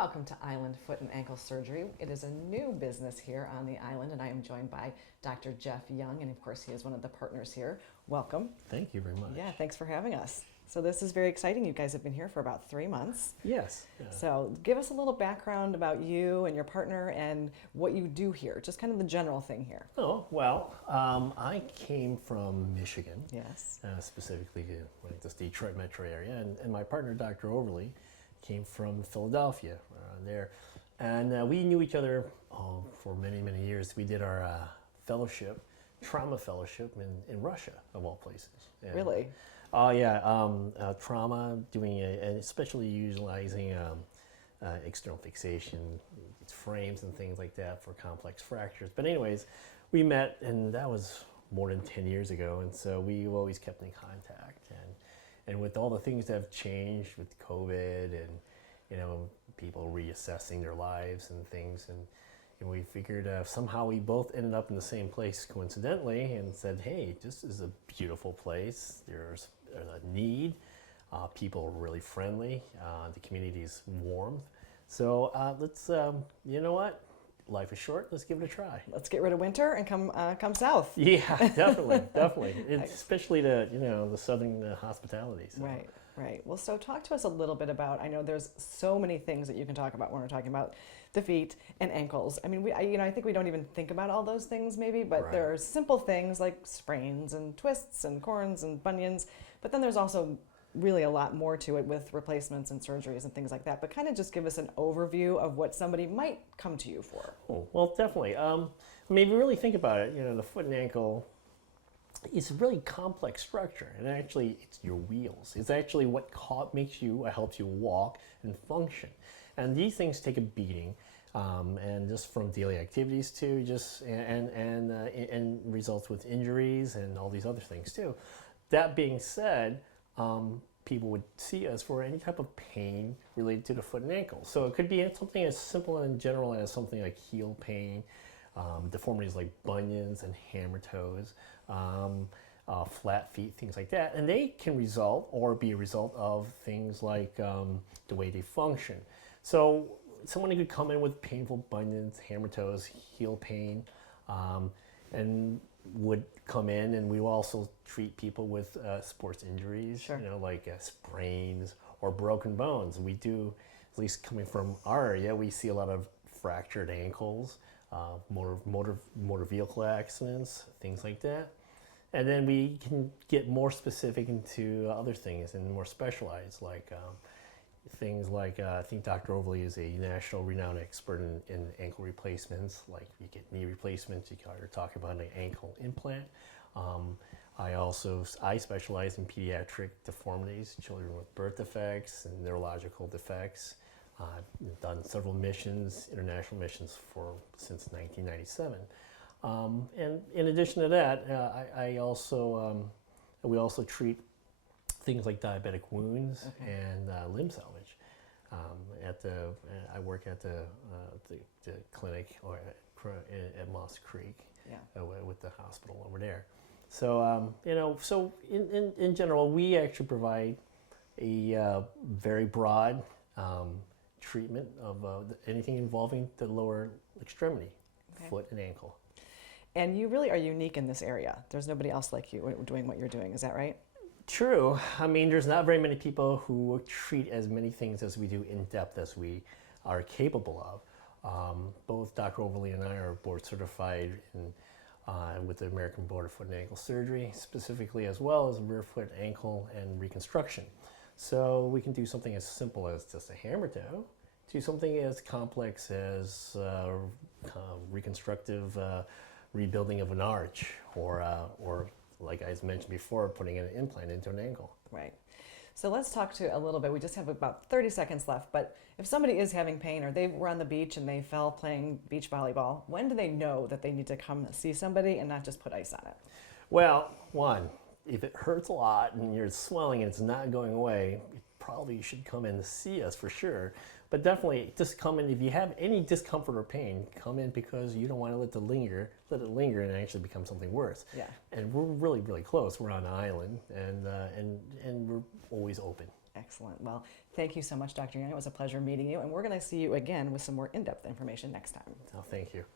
Welcome to Island Foot and Ankle Surgery. It is a new business here on the island, and I am joined by Dr. Jeff Young, and of course he is one of the partners here. Welcome. Thank you very much. Yeah, thanks for having us. So this is very exciting. You guys have been here for about 3 months. Yes. Yeah. So give us a little background about you and your partner and what you do here, just kind of the general thing here. Oh, well, I came from Michigan. Yes. Specifically like this Detroit metro area, and my partner, Dr. Overly, came from Philadelphia, there. And we knew each other for many, many years. We did our fellowship, trauma fellowship in Russia, of all places. And, Really? oh, yeah. Trauma, doing and especially utilizing external fixation, frames and things like that for complex fractures. But anyways, we met, and that was more than 10 years ago, and so we always kept in contact. And with all the things that have changed with COVID and, people reassessing their lives and things, and we figured somehow we both ended up in the same place coincidentally and said, hey, this is a beautiful place. There's a need. People are really friendly. The community is warm. So let's, you know what? Life is short. Let's give it a try. Let's get rid of winter and come south. Yeah, definitely, definitely. Especially the southern hospitality. So. Right. Well, so talk to us a little bit about. I know there's so many things that you can talk about when we're talking about the feet and ankles. I mean, I think we don't even think about all those things maybe, but Right. there are simple things like sprains and twists and corns and bunions. But then there's also really a lot more to it with replacements and surgeries and things like that. But kind of just give us an overview of what somebody might come to you for. Oh, well, definitely. I mean, if you really think about it, the foot and ankle is a really complex structure, and actually it's your wheels. It's actually what helps you walk and function. And these things take a beating, and just from daily activities too, and results with injuries and all these other things too. That being said, people would see us for any type of pain related to the foot and ankle. So it could be something as simple and general as something like heel pain, deformities like bunions and hammer toes, flat feet, things like that. And they can result or be a result of things like the way they function. So someone could come in with painful bunions, hammer toes, heel pain, and would come in, and we will also treat people with sports injuries, Sure. Like sprains or broken bones. We do, at least coming from our area, we see a lot of fractured ankles, motor vehicle accidents, things like that. And then we can get more specific into other things and more specialized, like things like I think Dr. Overly is a national renowned expert in ankle replacements. Like you get knee replacements, you're talking about an ankle implant. I specialize in pediatric deformities, children with birth defects and neurological defects. I've done several missions, international missions since 1997. And in addition to that, we also treat things like diabetic wounds and limb salvage. I work at the clinic at Moss Creek with the hospital over there. So so in general, we actually provide a very broad treatment of anything involving the lower extremity, foot and ankle. And you really are unique in this area. There's nobody else like you doing what you're doing. Is that right? True. I mean, there's not very many people who treat as many things as we do in depth as we are capable of. Both Dr. Overly and I are board certified with the American Board of Foot and Ankle Surgery, specifically as well as rear foot, ankle, and reconstruction. So we can do something as simple as just a hammer toe to something as complex as reconstructive rebuilding of an arch, or like I mentioned before, putting an implant into an ankle. Right. So let's talk to a little bit. We just have about 30 seconds left, but if somebody is having pain or they were on the beach and they fell playing beach volleyball, when do they know that they need to come see somebody and not just put ice on it? Well, if it hurts a lot and you're swelling and it's not going away, probably you should come in to see us for sure. But definitely just come in. If you have any discomfort or pain, come in, because you don't want to let it linger and actually become something worse. Yeah. And we're really, really close. We're on an island, and we're always open. Excellent. Well, Thank you so much, Dr. Young. It was a pleasure meeting you, and we're going to see you again with some more in-depth information next time. Oh, thank you.